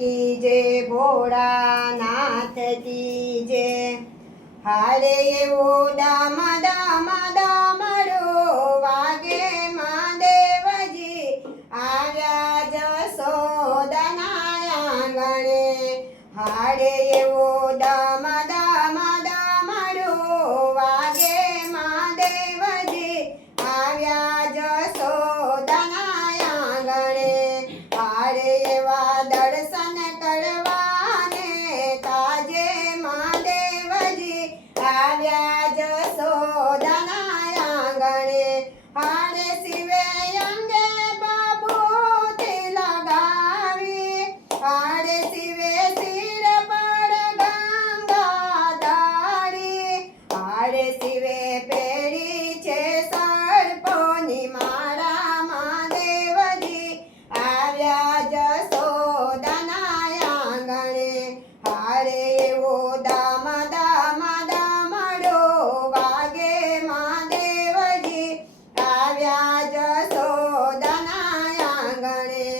कीजे भोळानाथ कीजे हारे एवो दाम दाम दामडो वागे महादेवजी आव्या जसोदना आंगणे हारे एवो दाम दाम दामडो वागे महादेवजी आव्या जसोदना आंगणे हारे एवा दर्शन करवाने काजे महादेवजी आव्या जसोदना आंगणे हारे शिवे अंगे बभूति लगावी हारे शिवे सिर पर गंगाधारी हारे शिवे पेड़ी छे सर्पोनी मारा महादेवजी आव्या जसोदना आंगणे हारे एवो दाम दाम दामडो वागे महादेवजी आव्या जसोदना आंगणे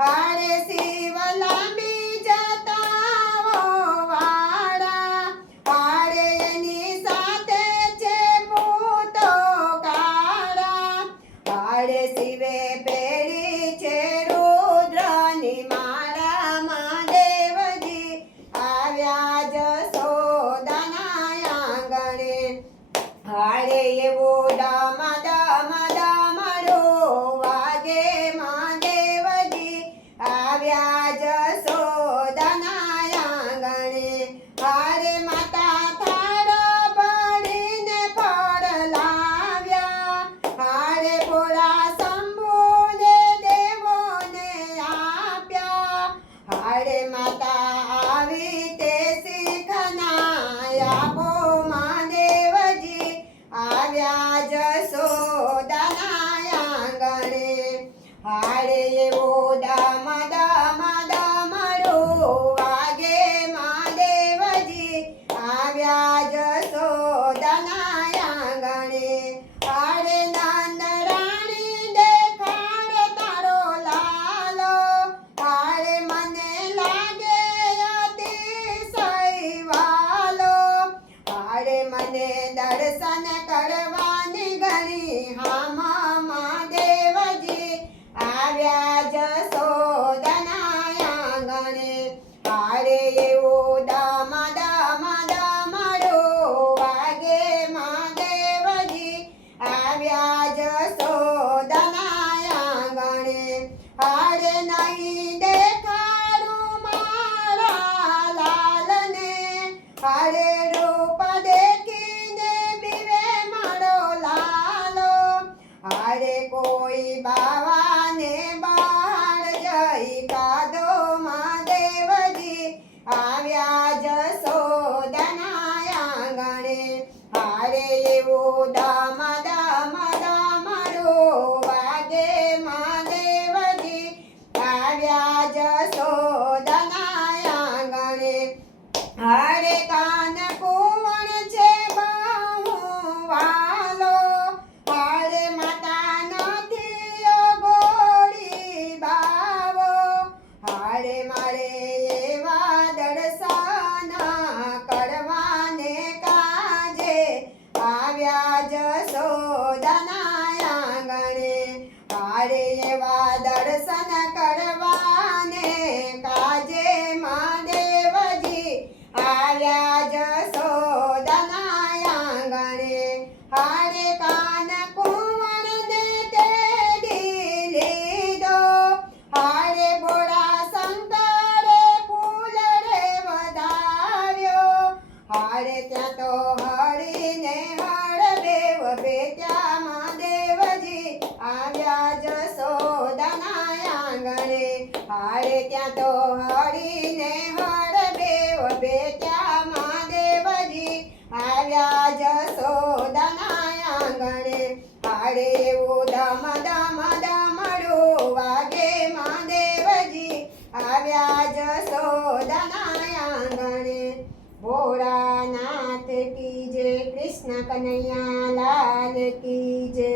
हारे शिव लांबी जता वाड़ा हारे एनी साथे छे भूतो काळा हारे शिवे पेड़ी छे रुद्રની માળા મહાદેવજી આવ્યા જસોદના આંગણે હારે એવો દામ દામ દામડો વાગે મહાદેવજી આવ્યા જસોદના આંગણે હારે માતા થાળ ભરીને ફળ લાવ્યા હારે ભોળા શંભુને દેવોને આપ્યા હારે માતા આવી તે શીખના આપો મહાદેવજી આવ્યા જસોદના આંગણે હારે એવો દામ દામ દામડો વાગે મહાદેવજી આવ્યા જસોદના આંગણે હારે નંદરાણી દેખાડ તારો લાલો હારે મને લાગે અતિશય વાલો હારે મને દર્શન કરવાની ઘણી હામ મહાદેવજી આવ્યા જસોદના આંગણે હારે એવો દામ દામ દામડો વાગે મહાદેવજી આવ્યા જસોદના આંગણે હારે નહીં દેખાડું મારા લાલને હારે રૂપ દેખીને બીવે મારો લાલો હારે કોઈ બાવાને બહાર જઈ કાઢો મહાદેવજી આવ્યા જસોદના આંગણે હારે એવો દામ દામ દામડો વાગે મહાદેવજી આવ્યા જસોદના આંગણે હારે કાન કુંવર છે બહુ વાલો હારે માતા નથી અઘોરી બાવો હારે મારે એવા દર્શન કરવાને કાજે આવ્યા જસોદના આંગણે હારે એવા દર્શન કરવાને કાજે મહાદેવજી આવ્યા જસોદના આંગણે હારે કાન કુંવરને તેડી લીધો હારે ભોળા શંકરે ફૂલ રે વધાવ્યો હારે ત્યાં તો હળીને હળદેવ ભેટ્યા મહાદેવજી આવ્યા જસોદના આંગણે હારે ત્યાં તો હળીને હળદેવ ભેટ્યા મહાદેવજી આવ્યા જસોદના આંગણે હારે એવો દામ દામ દામડો વાગે મહાદેવજી આવ્યા જસોદના આંગણે ભોળાનાથ કી જય કૃષ્ણ કનૈયા લાલ કી જય।